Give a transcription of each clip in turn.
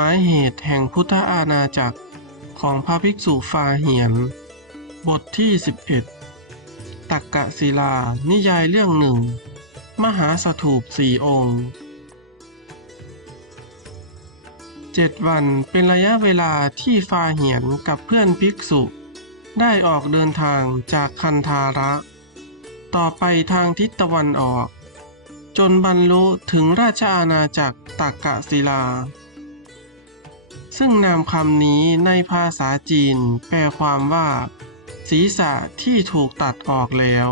หมายเหตุแห่งพุทธอาณาจักรของพระภิกษุฟาเหียน บทที่ 11 ตักกะศิลา นิยายเรื่องหนึ่ง มหาสถูปสี่องค์เจ็ดวันเป็นระยะเวลาที่ฟาเหียนกับเพื่อนภิกษุ ได้ออกเดินทางจากคันธาระ ต่อไปทางทิศตะวันออก จนบรรลุถึงราชอาณาจักรตักกะศิลา ซึ่งนามคำนี้ในภาษาจีนแปลความว่า ศีรษะที่ถูกตัดออกแล้ว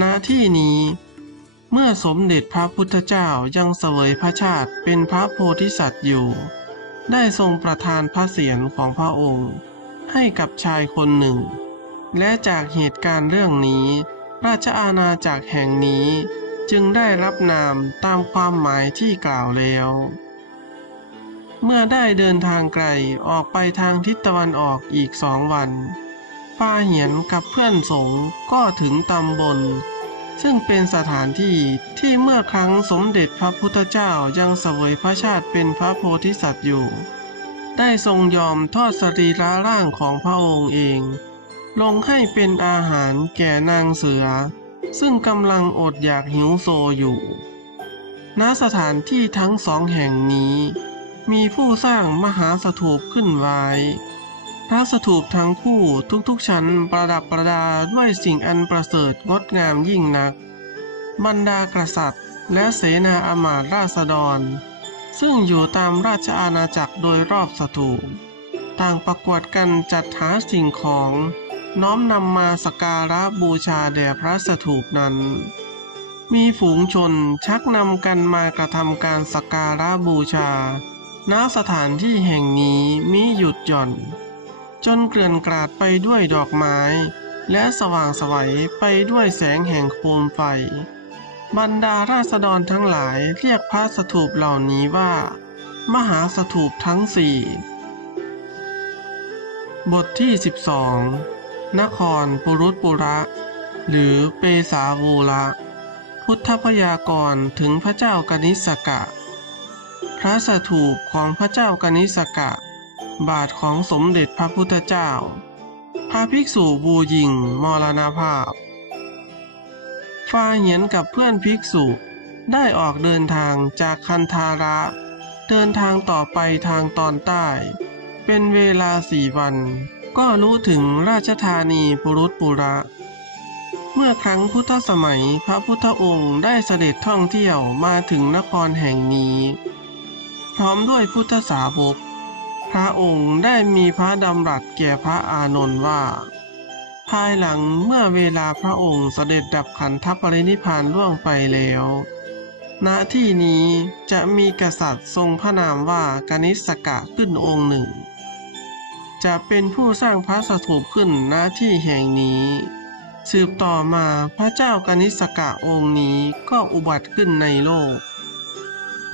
ณที่นี้ เมื่อสมเด็จพระพุทธเจ้ายังเสวยพระชาติเป็นพระโพธิสัตว์อยู่ ได้ทรงประทานพระเศียรของพระองค์ ให้กับชายคนหนึ่ง และจากเหตุการณ์เรื่องนี้ ราชอาณาจักรแห่งนี้จึงได้รับนามตามความหมายที่กล่าวแล้ว เมื่อได้เดินทางไกลออกไปทางทิศตะวันออกอีกสองวันป้าเหียนกับเพื่อนสงก็ถึงตำบล ซึ่งเป็นสถานที่ที่เมื่อครั้งสมเด็จพระพุทธเจ้ายังเสวยพระชาติเป็นพระโพธิสัตว์อยู่ ได้ทรงยอมทอดสรีระร่างของพระองค์เอง ลงให้เป็นอาหารแก่นางเสือ ซึ่งกำลังอดอยากหิวโซอยู่ ณสถานที่ทั้งสองแห่งนี้ มีผู้สร้างมหาสถูปขึ้นไว้พระสถูปทั้งคู่ทุกๆชั้นประดับประดาด้วยสิ่งอันประเสริฐงดงามยิ่งนัก บรรดากษัตริย์ และเสนาอามาตย์ราษฎร ซึ่งอยู่ตามราชอาณาจักรโดยรอบสถูปต่างประกวดกันจัดหาสิ่งของ น้อมนำมาสการะบูชาแด่พระสถูปนั้น มีฝูงชนชักนำกันมากระทำการสการะบูชา ณสถานที่แห่งนี้มิหยุดหย่อน จนเกลื่อนกลาดไปด้วยดอกไม้ และสว่างสวัยไปด้วยแสงแห่งโคมไฟ บรรดาราษฎรทั้งหลายเรียกพระสถูปเหล่านี้ว่า มหาสถูปทั้งสี่บทที่ 12 นครปุรุษปุระ หรือเปสาวูระพุทธพยากรณ์ถึงพระเจ้ากนิสกะ ระสถูปของพระเจ้ากนิสกะ บาทของสมเด็จพระพุทธเจ้า พระภิกษุบูยิงมรณาภาพฟ้าเหียนกับเพื่อนภิกษุได้ออกเดินทางจากคันธาระ เดินทางต่อไปทางตอนใต้ เป็นเวลาสี่วัน ก็รู้ถึงราชธานีปุรุษปุระ เมื่อครั้งพุทธสมัยพระพุทธองค์ได้เสด็จท่องเที่ยวมาถึงนครแห่งนี้ พร้อมด้วยพุทธสาวก พระองค์ได้มีพระดำรัสแก่พระอานนท์ว่า ภายหลังเมื่อเวลาพระองค์เสด็จดับขันธปรินิพานล่วงไปแล้ว ณที่นี้จะมีกษัตริย์ทรงพระนามว่ากนิสกะขึ้นองค์หนึ่ง จะเป็นผู้สร้างพระสถูปขึ้นณที่แห่งนี้สืบต่อมาพระเจ้ากนิสกะองค์นี้ก็อุบัติขึ้นในโลก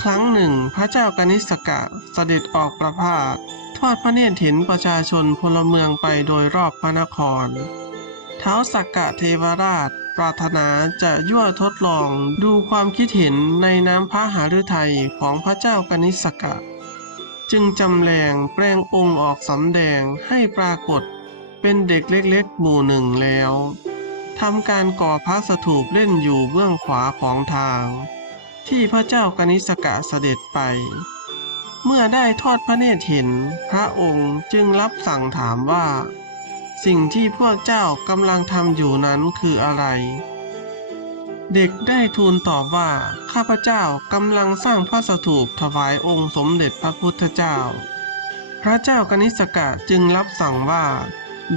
ครั้งหนึ่ง พระเจ้ากนิสกะเสด็จออกประพาสทอดพระเนตรเห็นประชาชนพลเมืองไปโดยรอบพระนคร เท้าวสักกะเทวราช ปรารถนาจะยั่วทดลองดูความคิดเห็นในน้ำพระหฤทัยของพระเจ้ากนิสกะ จึงจำแรงแปลงองค์ออกสำแดงให้ปรากฏเป็นเด็กเล็กๆ หมู่หนึ่งแล้วทำการก่อพระสถูปเล่นอยู่เบื้องขวาของทาง ที่พระเจ้ากนิสกะเสด็จไป เมื่อได้ทอดพระเนตรเห็นพระองค์จึงรับสั่งถามว่า สิ่งที่พวกเจ้ากำลังทำอยู่นั้นคืออะไร เด็กได้ทูลตอบว่าข้าพเจ้ากำลังสร้างพระสถูปถวายองค์สมเด็จพระพุทธเจ้า พระเจ้ากนิสกะจึงรับสั่งว่า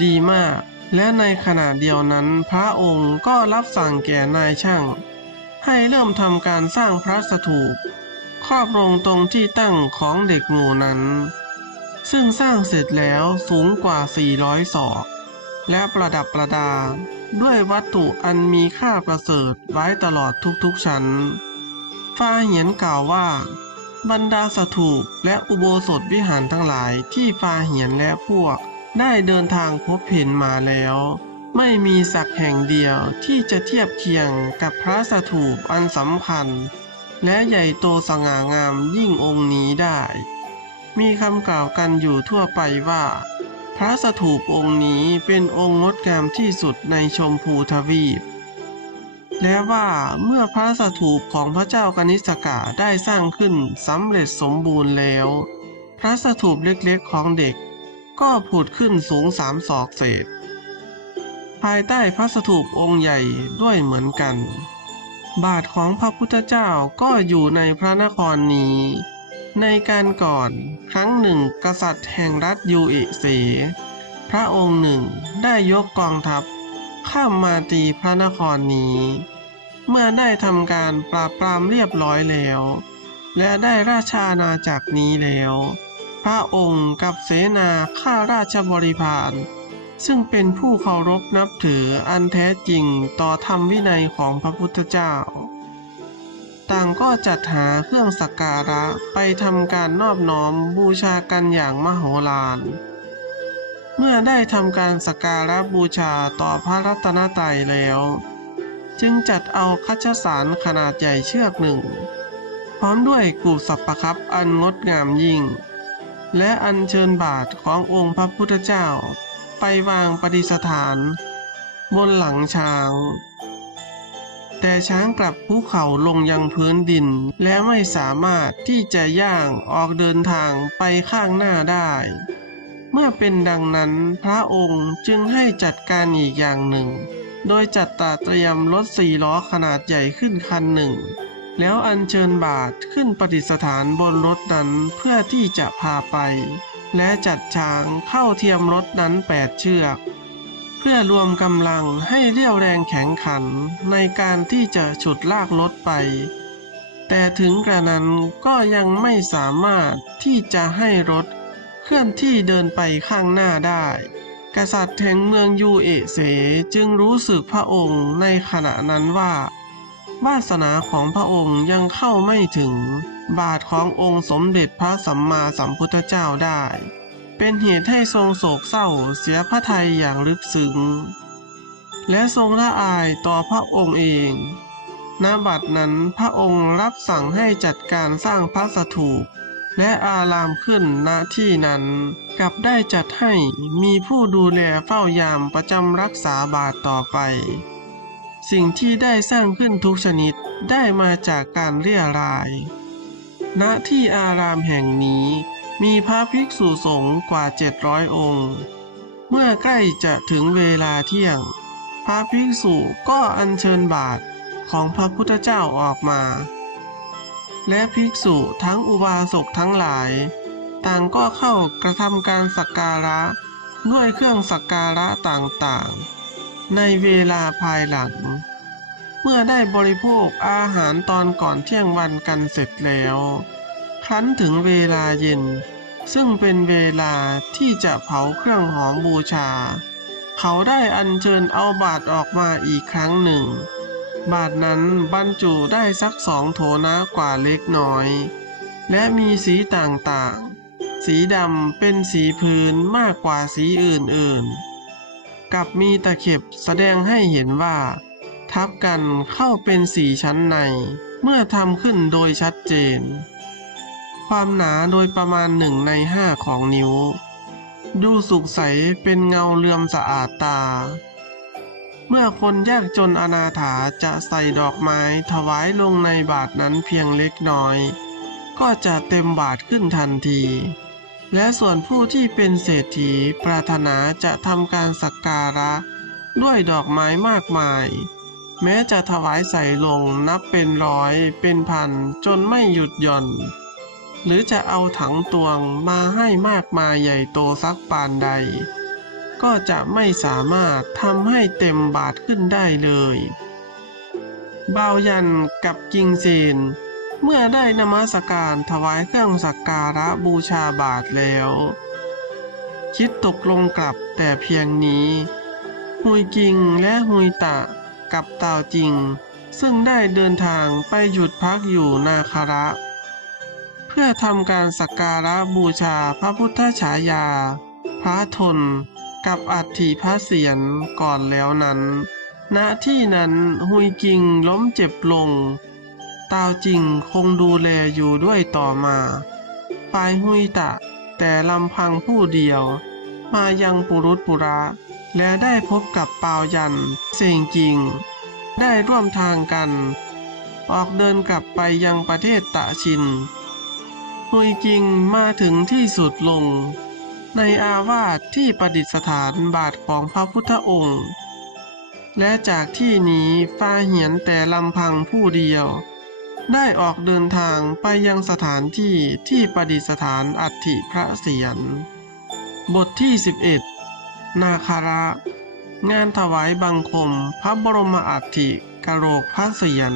ดีมาก และในขณะเดียวนั้นพระองค์ก็รับสั่งแก่นายช่าง ให้เริ่มทำการสร้างพระสถูปครอบลงตรงที่ตั้งของเด็กหนูนั้น ซึ่งสร้างเสร็จแล้วสูงกว่า 400 ศอก และประดับประดา ด้วยวัตถุอันมีค่าประเสริฐไว้ตลอดทุกๆชั้นฟ้าเหียนกล่าวว่า บรรดาสถูปและอุโบสถวิหารทั้งหลายที่ฟ้าเหียนและพวกได้เดินทางพบเห็นมาแล้ว ไม่มีสักแห่งเดียวที่จะเทียบเคียงกับพระสถูปอันสำคัญ และใหญ่โตสง่างามยิ่งองค์นี้ได้ มีคำกล่าวกันอยู่ทั่วไปว่า พระสถูปองค์นี้เป็นองค์งดงามที่สุดในชมพูทวีป และว่าเมื่อพระสถูปของพระเจ้ากนิษกะได้สร้างขึ้นสำเร็จสมบูรณ์แล้ว พระสถูปเล็กๆของเด็ก ก็ผุดขึ้นสูงสามศอกเศษ ภายใต้พระสถูปองค์ใหญ่ด้วยเหมือนกัน บาทของพระพุทธเจ้าก็อยู่ในพระนครนี้ ในการก่อนครั้งหนึ่งกษัตริย์แห่งรัฐยูเอเส พระองค์หนึ่งได้ยกกองทัพ ข้ามมาตีพระนครนี้ เมื่อได้ทำการปราบปรามเรียบร้อยแล้ว และได้ราชอาณาจักรนี้แล้ว พระองค์กับเสนาข้าราชบริพาร ซึ่งเป็นผู้เคารพนับถืออันแท้จริงต่อธรรมวินัยของพระพุทธเจ้า ต่างก็จัดหาเครื่องสักการะไปทำการนอบน้อมบูชากันอย่างมโหฬารเมื่อได้ทำการสักการะบูชาต่อพระรัตนตรัยแล้ว จึงจัดเอาคัชสารขนาดใหญ่เชือกหนึ่ง พร้อมด้วยกูสับประครับอันงดงามยิ่ง และอัญเชิญบาทขององค์พระพุทธเจ้า ไปวางประดิษฐาน บนหลังช้าง แต่ช้างกลับภูเขาลงยังพื้นดิน และไม่สามารถที่จะย่างออกเดินทางไปข้างหน้าได้ เมื่อเป็นดังนั้นพระองค์จึงให้จัดการอีกอย่างหนึ่ง โดยจัดตาเตรียมรถสี่ล้อขนาดใหญ่ขึ้นคันหนึ่ง แล้วอัญเชิญบาทขึ้นประดิษฐานบนรถนั้นเพื่อที่จะพาไป และจัดช้างเข้าเทียมรถนั้นแปดเชือก เพื่อรวมกำลังให้เรี่ยวแรงแข็งขันในการที่จะฉุดลากรถไป แต่ถึงกระนั้นก็ยังไม่สามารถที่จะให้รถเคลื่อนที่เดินไปข้างหน้าได้ กษัตริย์แห่งเมืองยูเอเสจึงรู้สึกพระองค์ในขณะนั้นว่า วาสนาของพระองค์ยังเข้าไม่ถึง บาทขององค์สมเด็จพระสัมมาสัมพุทธเจ้าได้ เป็นเหตุให้ทรงโศกเศร้าเสียพระทัยอย่างลึกซึ้ง และทรงละอายต่อพระองค์เองณบัดนั้นพระองค์รับสั่งให้จัดการสร้างพระสถูปและอารามขึ้นณที่นั้น กลับได้จัดให้มีผู้ดูแลเฝ้ายามประจำรักษาบาทต่อไป สิ่งที่ได้สร้างขึ้นทุกชนิดได้มาจากการเรียราย ณที่อารามแห่งนี้มีพระภิกษุสงฆ์กว่า 700 องค์ เมื่อใกล้จะถึงเวลาเที่ยง พระภิกษุก็อัญเชิญบาทของพระพุทธเจ้าออกมา และภิกษุทั้งอุบาสกทั้งหลาย ต่างก็เข้ากระทำการสักการะด้วยเครื่องสักการะต่างๆ ในเวลาภายหลัง เมื่อได้บริโภคอาหารตอนก่อนเที่ยงวันกันเสร็จแล้ว ครั้นถึงเวลาเย็น ซึ่งเป็นเวลาที่จะเผาเครื่องหอมบูชา เขาได้อัญเชิญเอาบาทออกมาอีกครั้งหนึ่ง บาทนั้นบรรจุได้สักสองโถนะกว่าเล็กน้อย และมีสีต่างๆ สีดำเป็นสีพื้นมากกว่าสีอื่นๆ กับมีตะเข็บแสดงให้เห็นว่า ทับกันเข้าเป็นสี่ชั้นใน เมื่อทำขึ้นโดยชัดเจน ความหนาโดยประมาณหนึ่งในห้าของนิ้ว ดูสุกใสเป็นเงาเลื่อมสะอาดตา เมื่อคนยากจนอนาถาจะใส่ดอกไม้ถวายลงในบาทนั้นเพียงเล็กน้อย ก็จะเต็มบาทขึ้นทันทีและส่วนผู้ที่เป็นเศรษฐีปรารถนาจะทำการสักการะ ด้วยดอกไม้มากมาย แม้จะถวายใส่ลงนับเป็นร้อยเป็นพันจนไม่หยุดหย่อน หรือจะเอาถังตวงมาให้มากมายใหญ่โตสักปานใด ก็จะไม่สามารถทำให้เต็มบาทขึ้นได้เลยบาวยันกับกิงเซนเมื่อได้นมัสการถวายเครื่องสักการะบูชาบาทแล้ว คิดตกลงกลับแต่เพียงนี้ฮุยกิงและฮุยตะ กับเต่าวจิง ซึ่งได้เดินทางไปหยุดพักอยู่นาคาระ เพื่อทำการสักการะบูชาพระพุทธฉายา พระทน กับอัฐิพระเสียรก่อนแล้วนั้น ณที่นั้นฮุยกิงล้มเจ็บลงเต่าวจิงคงดูแลอยู่ด้วยต่อมาพฝ่ายหุยตะ แต่ลำพังผู้เดียว มายังปุรุษปุระ และได้พบกับเปาวยันเสงจิง ได้ร่วมทางกัน ออกเดินกลับไปยังประเทศตะชินฮุยกิงมาถึงที่สุดลง ในอาวาสที่ประดิษฐานบาทของพระพุทธองค์ และจากที่นี้ฟ้าเหียนแต่ลำพังผู้เดียว ได้ออกเดินทางไปยังสถานที่ที่ประดิษฐานอัฐิพระเศียรบทที่ 11 นาคาระ งานถวายบังคมพระบรมอัฐิกะโหลกพระเศียร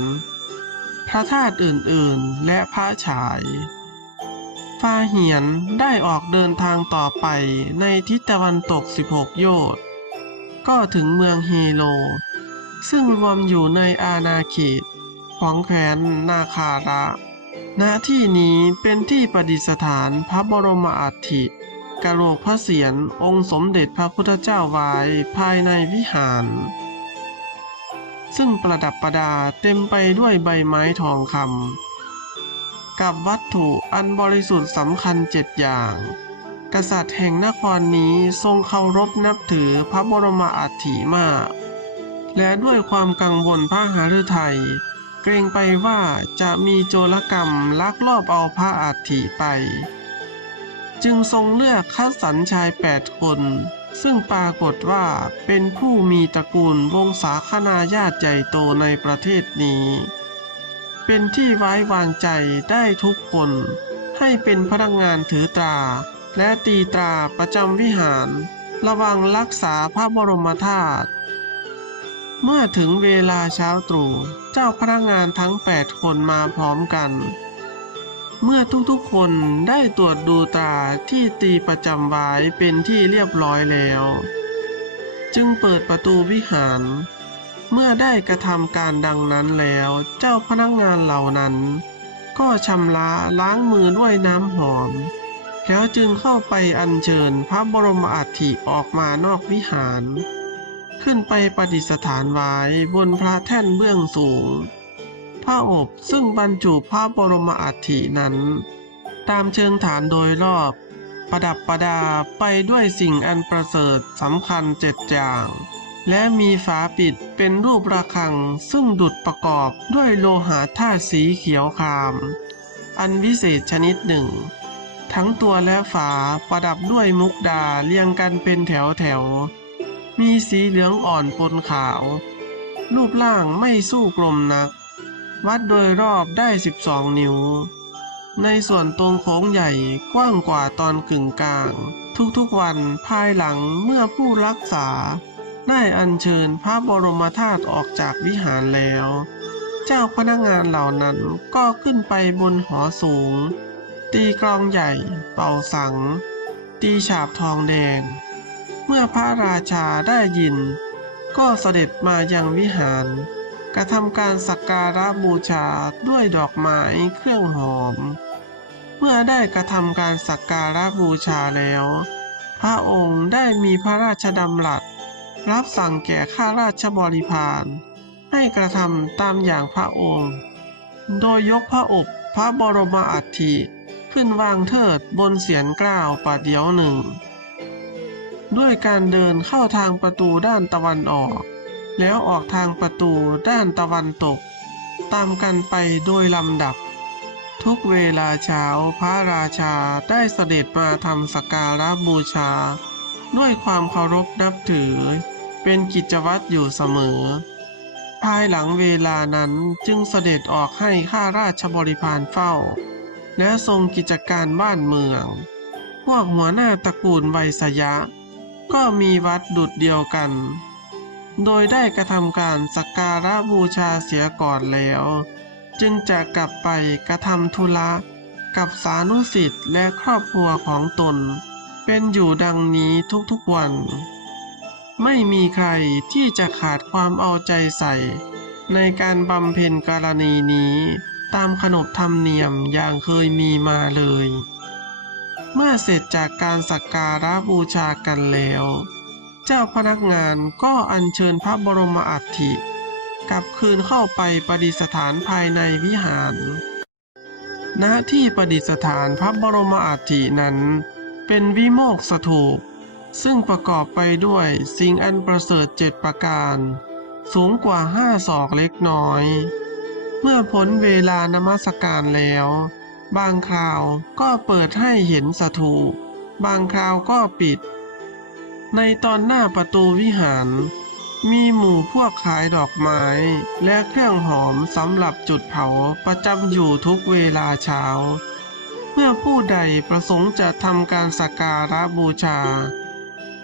พระธาตุอื่นๆ และพระฉายฟาเหียนได้ออกเดินทางต่อไปในทิศตะวันตก 16 โยชน์ ก็ถึงเมืองเฮโล ซึ่งรวมอยู่ในอาณาเขตของแคว้นนาคาระ ณ ที่นี้เป็นที่ประดิษฐานพระบรมอัฐิ กะโหลกพระเศียรองค์สมเด็จพระพุทธเจ้าไว้ภายในวิหาร ซึ่งประดับประดาเต็มไปด้วยใบไม้ทองคำกับวัตถุอันบริสุทธิ์สำคัญเจ็ดอย่าง กษัตริย์แห่งนครนี้ทรงเคารพนับถือพระบรมอัฐิมาก และด้วยความกังวลพระหฤทัยเกรงไปว่าจะมีโจรกรรมลักลอบเอาพระอัฐิไป จึงทรงเลือกคัดสรรชายแปดคน ซึ่งปรากฏว่าเป็นผู้มีตระกูลวงศาคณาญาติใหญ่โตในประเทศนี้ เป็นที่ไว้วางใจได้ทุกคน ให้เป็นพนักงานถือตรา และตีตราประจำวิหาร ระวังรักษาพระบรมธาตุเมื่อถึงเวลาเช้าตรู่เจ้าพนักงานทั้ง 8 คนมาพร้อมกัน เมื่อทุกๆคนได้ตรวจดูตาที่ตีประจำไว้เป็นที่เรียบร้อยแล้ว จึงเปิดประตูวิหาร เมื่อได้กระทำการดังนั้นแล้วเจ้าพนักงานเหล่านั้น ก็ชำระล้างมือด้วยน้ำหอม แล้วจึงเข้าไปอัญเชิญพระบรมอัฐิออกมานอกวิหาร ขึ้นไปประดิษฐานไว้บนพระแท่นเบื้องสูง พระอบซึ่งบรรจุพระบรมอัฐินั้น ตามเชิงฐานโดยรอบ ประดับประดาไปด้วยสิ่งอันประเสริฐสำคัญเจ็ดอย่าง และมีฝาปิดเป็นรูประฆังซึ่งดุดประกอบด้วยโลหะธาตุสีเขียวคาม อันวิเศษชนิดหนึ่ง ทั้งตัวและฝาประดับด้วยมุกดาเรียงกันเป็นแถวแถว มีสีเหลืองอ่อนปนขาว รูปร่างไม่สู้กลมนัก วัดโดยรอบได้ 12 นิ้ว ในส่วนตรงโค้งใหญ่กว้างกว่าตอนกึ่งกลาง ทุกๆวันภายหลังเมื่อผู้รักษา ได้อัญเชิญพระบรมธาตุออกจากวิหารแล้ว เจ้าพนักงานเหล่านั้นก็ขึ้นไปบนหอสูง ตีกลองใหญ่ เป่าสัง ตีฉาบทองแดง เมื่อพระราชาได้ยิน ก็เสด็จมายังวิหาร กระทำการสักการะบูชาด้วยดอกไม้เครื่องหอม เมื่อได้กระทำการสักการะบูชาแล้ว พระองค์ได้มีพระราชดำรัส รับสั่งแก่ข้าราชบริพารให้กระทำตามอย่างพระองค์ โดยยกพระอบพระบรมอัฐิขึ้นวางเทิดบนเสียนกล้าวประเดียวหนึ่ง ด้วยการเดินเข้าทางประตูด้านตะวันออก แล้วออกทางประตูด้านตะวันตก ตามกันไปโดยลำดับ ทุกเวลาเช้าพระราชาได้เสด็จมาทำสกการะบูชา ด้วยความเคารพนับถือ เป็นกิจวัตรอยู่เสมอ ภายหลังเวลานั้นจึงเสด็จออกให้ข้าราชบริพารเฝ้า และทรงกิจการบ้านเมือง พวกหัวหน้าตระกูลไวยสยะ ก็มีวัดดุดเดียวกัน โดยได้กระทำการสักการะบูชาเสียก่อนแล้ว จึงจะกลับไปกระทำธุระกับสานุสิทธิ์และครอบครัวของตน เป็นอยู่ดังนี้ทุกๆวัน ไม่มีใครที่จะขาดความเอาใจใส่ ในการบำเพ็ญกรณีนี้ตามขนบธรรมเนียมอย่างเคยมีมาเลย เมื่อเสร็จจากการสักการะบูชากันแล้ว เจ้าพนักงานก็อัญเชิญพระบรมอัฐิกลับคืนเข้าไปประดิษฐานภายในวิหาร ณ ที่ประดิษฐานพระบรมอัฐินั้น เป็นวิโมกขสถูป ซึ่งประกอบไปด้วยสิ่งอันประเสริฐเจ็ดประการ สูงกว่าห้าศอกเล็กน้อย เมื่อพ้นเวลานมัสการแล้ว บางคราวก็เปิดให้เห็นสถูป บางคราวก็ปิด ในตอนหน้าประตูวิหาร มีหมู่พวกขายดอกไม้ และเครื่องหอมสำหรับจุดเผาประจำอยู่ทุกเวลาเช้า เมื่อผู้ใดประสงค์จะทำการสักการะบูชา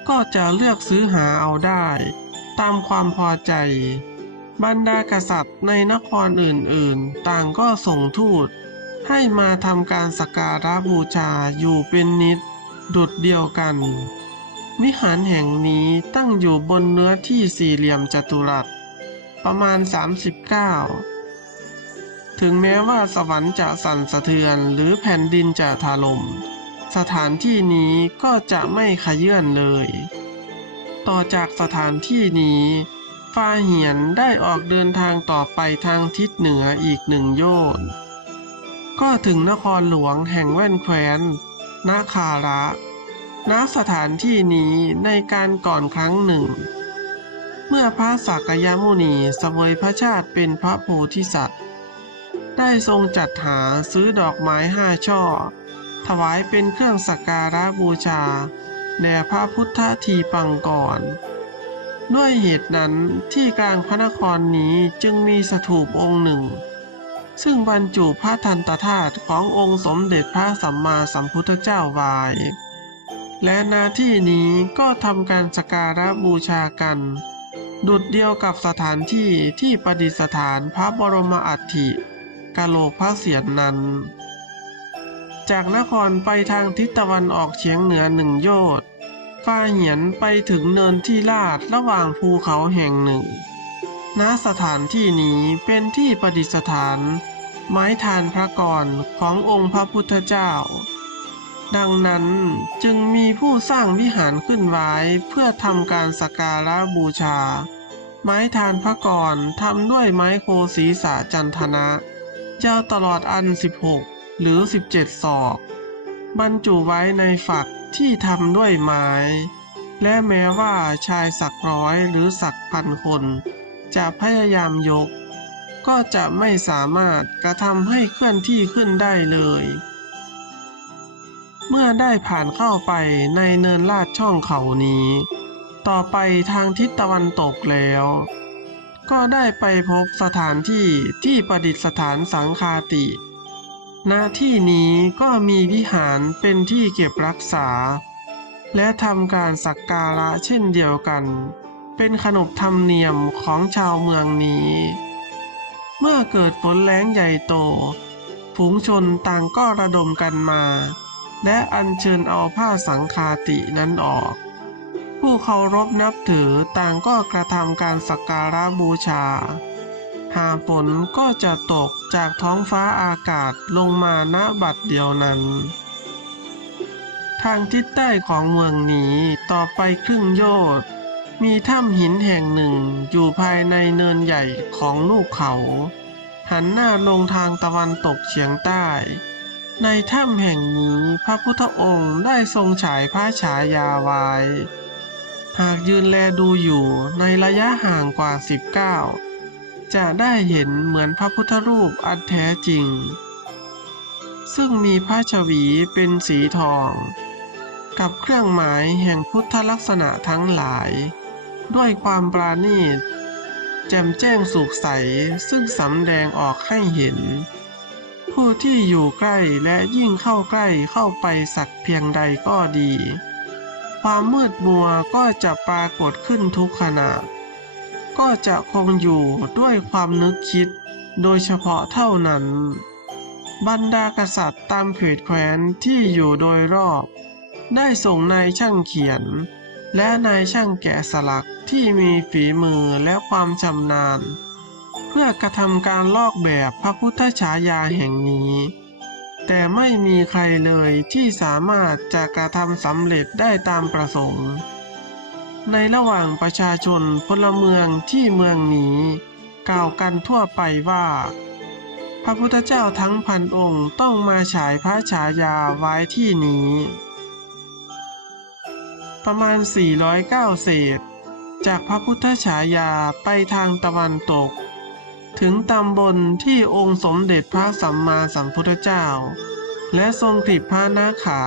ก็จะเลือกซื้อหาเอาได้ ตามความพอใจ บรรดากษัตริย์ในนครอื่นๆ ต่างก็ส่งทูตให้มาทำการสักการะบูชาอยู่เป็นนิด ดุดเดียวกัน วิหารแห่งนี้ตั้งอยู่บนเนื้อที่สี่เหลี่ยมจัตุรัส ประมาณ 39 ถึงแม้ว่าสวรรค์จะสั่นสะเทือนหรือแผ่นดินจะถล่มสถานที่นี้ก็จะไม่ขยื่นเลย ต่อจากสถานที่นี้ฟาเหียนได้ออกเดินทางต่อไปทางทิศเหนืออีกหนึ่งโยชน์ก็ถึงนครหลวงแห่งแว่นแคว้นนาคาระ ณสถานที่นี้ในการก่อนครั้งหนึ่ง เมื่อพระสักยมุนีเสวยพระชาติเป็นพระโพธิสัตว์ ได้ทรงจัดหาซื้อดอกไม้ห้าช่อ ถวายเป็นเครื่องสักการะบูชาแด่พระพุทธทีปังก่อน ด้วยเหตุนั้นที่กลางพระนครนี้จึงมีสถูปองค์หนึ่ง ซึ่งบรรจุพระทันตธาตุขององค์สมเด็จพระสัมมาสัมพุทธเจ้าไว้ และหน้าที่นี้ก็ทำการสการะบูชากัน ดุดเดียวกับสถานที่ที่ประดิษฐานพระบรมอัฐิกะโหลกพระเศียรนั้น จากนครไปทางทิศตะวันออกเฉียงเหนือหนึ่งโยชน์ฟ้าเหียนไปถึงเนินที่ลาดระหว่างภูเขาแห่งหนึ่ง ณ สถานที่นี้เป็นที่ประดิษฐาน ไม้ทานพระกรขององค์พระพุทธเจ้า ดังนั้นจึงมีผู้สร้างวิหารขึ้นไว้เพื่อทำการสักการะบูชา ไม้ทานพระกรทำด้วยไม้โคศีสาจันทนะยาวตลอดอัน 16 หรือ 17 ศอก บรรจุไว้ในฝักที่ทำด้วยไม้ และแม้ว่าชายสักร้อยหรือสักพันคน จะพยายามยก ก็จะไม่สามารถกระทำให้เคลื่อนที่ขึ้นได้เลย เมื่อได้ผ่านเข้าไปในเนินลาดช่องเขานี้ ต่อไปทางทิศตะวันตกแล้ว ก็ได้ไปพบสถานที่ที่ประดิษฐานสังคาติ ณ ที่นี้ก็มีวิหารเป็นที่เก็บรักษา และทำการสักการะเช่นเดียวกัน เป็นขนบธรรมเนียมของชาวเมืองนี้ เมื่อเกิดฝนแล้งใหญ่โต ฝูงชนต่างก็ระดมกันมา และอัญเชิญเอาผ้าสังคาตินั้นออก ผู้เคารพนับถือต่างก็กระทำการสักการะบูชา หาฝนก็จะตกจากท้องฟ้าอากาศลงมาณบัดเดียวนั้น ทางทิศใต้ของเมืองนี้ต่อไปครึ่งโยชน์มีถ้ำหินแห่งหนึ่งอยู่ภายในเนินใหญ่ของลูกเขา หันหน้าลงทางตะวันตกเฉียงใต้ ในถ้ำแห่งนี้พระพุทธองค์ได้ทรงฉายพระฉายาไว้ หากยืนแลดูอยู่ในระยะห่างกว่า 19 จะได้เห็นเหมือนพระพุทธรูปอันแท้จริง ซึ่งมีพระชวีเป็นสีทอง กับเครื่องหมายแห่งพุทธลักษณะทั้งหลาย ด้วยความปราณีตแจ่มแจ้งสุขใสซึ่งสำแดงออกให้เห็น ผู้ที่อยู่ใกล้และยิ่งเข้าใกล้เข้าไปสักเพียงใดก็ดี ความมืดมัวก็จะปรากฏขึ้นทุกขณะ ก็จะคงอยู่ด้วยความนึกคิดโดยเฉพาะเท่านั้น บรรดากษัตริย์ตามเขตแคว้นที่อยู่โดยรอบ ได้ส่งนายช่างเขียน และนายช่างแกะสลักที่มีฝีมือและความชำนาญ พื่อกระทำการลอกแบบพระพุทธฉายาแห่งนี้ แต่ไม่มีใครเลยที่สามารถจะกระทำสำเร็จได้ตามประสงค์ ในระหว่างประชาชนพลเมืองที่เมืองนี้ กล่าวกันทั่วไปว่า พระพุทธเจ้าทั้งพันองค์ต้องมาฉายพระฉายาไว้ที่นี้ ประมาณ 409 เศษ จากพระพุทธฉายาไปทางตะวันตก ถึงตำบลที่องค์สมเด็จพระสัมมาสัมพุทธเจ้า และทรงกลิบพระนาขา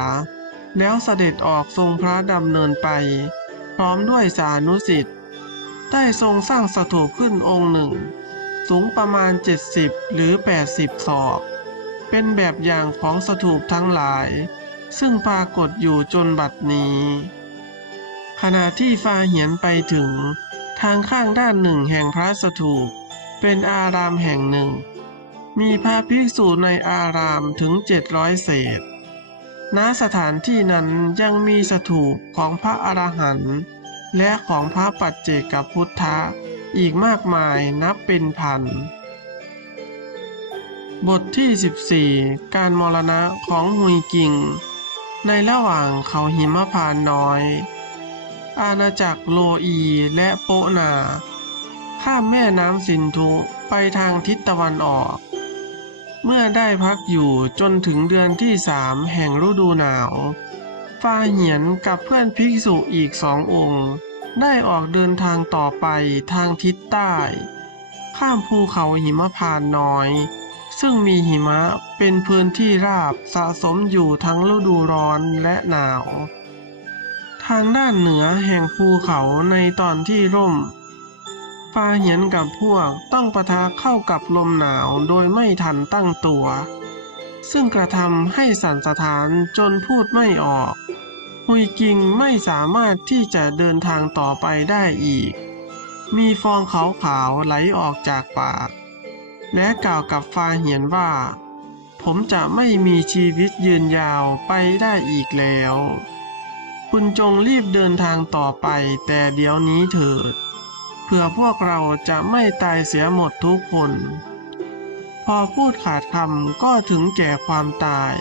แล้วเสด็จออกทรงพระดำเนินไป พร้อมด้วยสานุสิทธิ์ได้ทรงสร้างสถูปขึ้นองค์หนึ่ง สูงประมาณ 70 หรือ 80 ศอก เป็นแบบอย่างของสถูปทั้งหลาย ซึ่งปรากฏอยู่จนบัดนี้ ขณะที่ฟ้าเหียนไปถึงทางข้างด้านหนึ่งแห่งพระสถูป เป็นอารามแห่งหนึ่ง มีพระภิกษุในอารามถึง700เศษ ณ สถานที่นั้นยังมีสถูปของพระอรหันต์และของพระปัจเจกพุทธะอีกมากมายนับเป็นพัน บทที่ 14 การมรณะของฮุยกิง ในระหว่างเขาหิมพานน้อย อาณาจักรโลอีและโปนา ข้ามแม่น้ำสินธุไปทางทิศตะวันออก เมื่อได้พักอยู่จนถึงเดือนที่สามแห่งฤดูหนาวฟาเหียนกับเพื่อนภิกษุอีกสององค์ ได้ออกเดินทางต่อไปทางทิศใต้ ข้ามภูเขาหิมพานน้อย ซึ่งมีหิมะเป็นพื้นที่ราบสะสมอยู่ทั้งฤดูร้อนและหนาว ทางด้านเหนือแห่งภูเขาในตอนที่ร่มาเหียนกับพวกต้องปะทะเข้ากับลมหนาวโดยไม่ทันตั้งตัว ซึ่งกระทำให้สั่นสะท้านจนพูดไม่ออก ฮุยกิงไม่สามารถที่จะเดินทางต่อไปได้อีก มีฟองขาวๆไหลออกจากปาก และกล่าวกับฟ้าเหียนว่า ผมจะไม่มีชีวิตยืนยาวไปได้อีกแล้ว คุณจงรีบเดินทางต่อไปแต่เดี๋ยวนี้เถิด เพื่อพวกเราจะไม่ตายเสียหมดทุกคน พอพูดขาดคำก็ถึงแก่ความตาย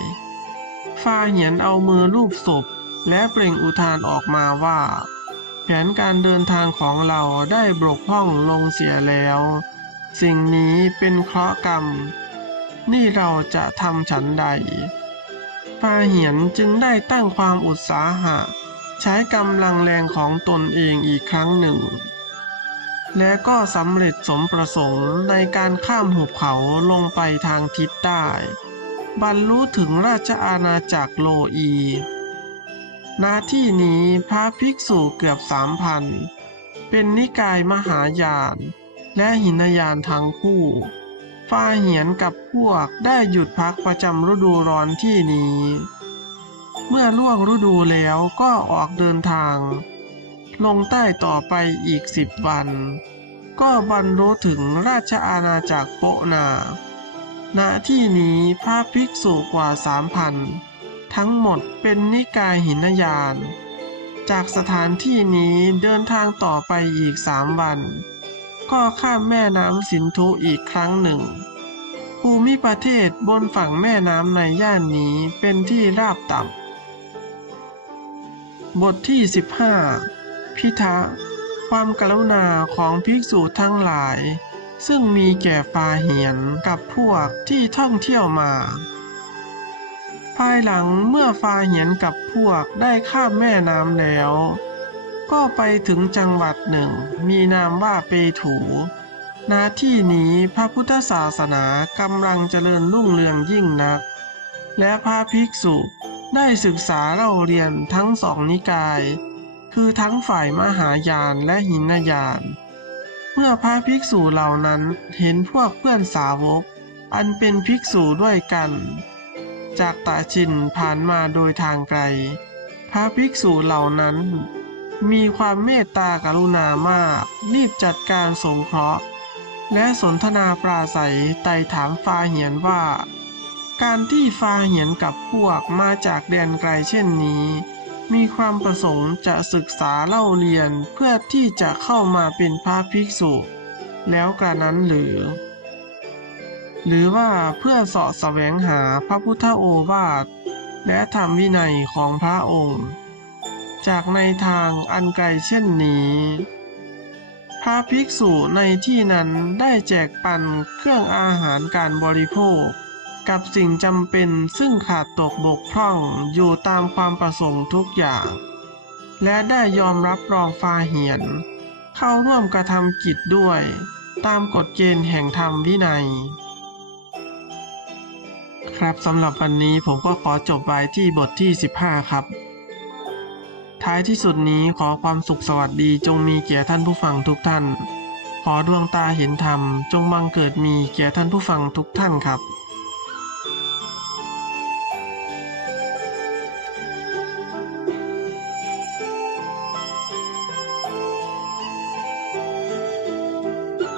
ฟาเหียนเอามือลูบศพ และเปล่งอุทานออกมาว่า แผนการเดินทางของเราได้บกพร่องลงเสียแล้ว สิ่งนี้เป็นเคราะห์กรรม นี่เราจะทำฉันใดฟาเหียนจึงได้ตั้งความอุตสาหะ ใช้กำลังแรงของตนเองอีกครั้งหนึ่ง และก็สำเร็จสมประสงค์ในการข้ามหุบเขาลงไปทางทิศใต้ บรรลุถึงราชอาณาจักรโลอีณที่นี้พระภิกษุเกือบสามพัน เป็นนิกายมหายาน และหินยานทั้งคู่ฟ้าเหียนกับพวกได้หยุดพักประจำฤดูร้อนที่นี้ เมื่อล่วงฤดูแล้วก็ออกเดินทาง ลงใต้ต่อไปอีกสิบวัน ก็บรรลุถึงราชอาณาจักรโปนา ณ ที่นี้พระภิกษุกว่าสามพันทั้งหมดเป็นนิกายหินยาน จากสถานที่นี้เดินทางต่อไปอีกสามวัน ก็ข้ามแม่น้ำสินธุอีกครั้งหนึ่ง ภูมิประเทศบนฝั่งแม่น้ำในย่านนี้เป็นที่ราบต่ำบทที่ 15 พิทะความกรุณาของภิกษุทั้งหลาย ซึ่งมีแก่ฟาเหียนกับพวกที่ท่องเที่ยวมา ภายหลังเมื่อฟาเหียนกับพวกได้ข้ามแม่น้ำแล้ว ก็ไปถึงจังหวัดหนึ่ง มีนามว่าเปถูณที่นี้พระพุทธศาสนากำลังเจริญรุ่งเรืองยิ่งนัก และพระภิกษุได้ศึกษาเล่าเรียนทั้งสองนิกาย คือทั้งฝ่ายมหายานและหินยาน เมื่อพระภิกษุเหล่านั้นเห็นพวกเพื่อนสาวก อันเป็นภิกษุด้วยกัน จากตาชินผ่านมาโดยทางไกล พระภิกษุเหล่านั้น มีความเมตตากรุณามาก รีบจัดการสงเคราะห์ และสนทนาปราศัยไต่ถามฟาเหียนว่า การที่ฟาเหียนกับพวกมาจากแดนไกลเช่นนี้ มีความประสงค์จะศึกษาเล่าเรียนเพื่อที่จะเข้ามาเป็นพระภิกษุ แล้วกระนั้นหรือ หรือว่าเพื่อเสาะแสวงหาพระพุทธโอวาท และธรรมวินัยของพระองค์ จากในทางอันไกลเช่นนี้ พระระภิกษุในที่นั้นได้แจกปันเครื่องอาหารการบริโภค กับสิ่งจำเป็นซึ่งขาดตกบกพร่องอยู่ตามความประสงค์ทุกอย่าง และได้ยอมรับรองฟาเหียน เข้าร่วมกระทำกิจด้วย ตามกฎเกณฑ์แห่งธรรมวินัย ครับสำหรับวันนี้ผมก็ขอจบไว้ที่บทที่ 15 ครับ ท้ายที่สุดนี้ขอความสุขสวัสดีจงมีแก่ท่านผู้ฟังทุกท่าน ขอดวงตาเห็นธรรม จงบังเกิดมีแก่ท่านผู้ฟังทุกท่านครับ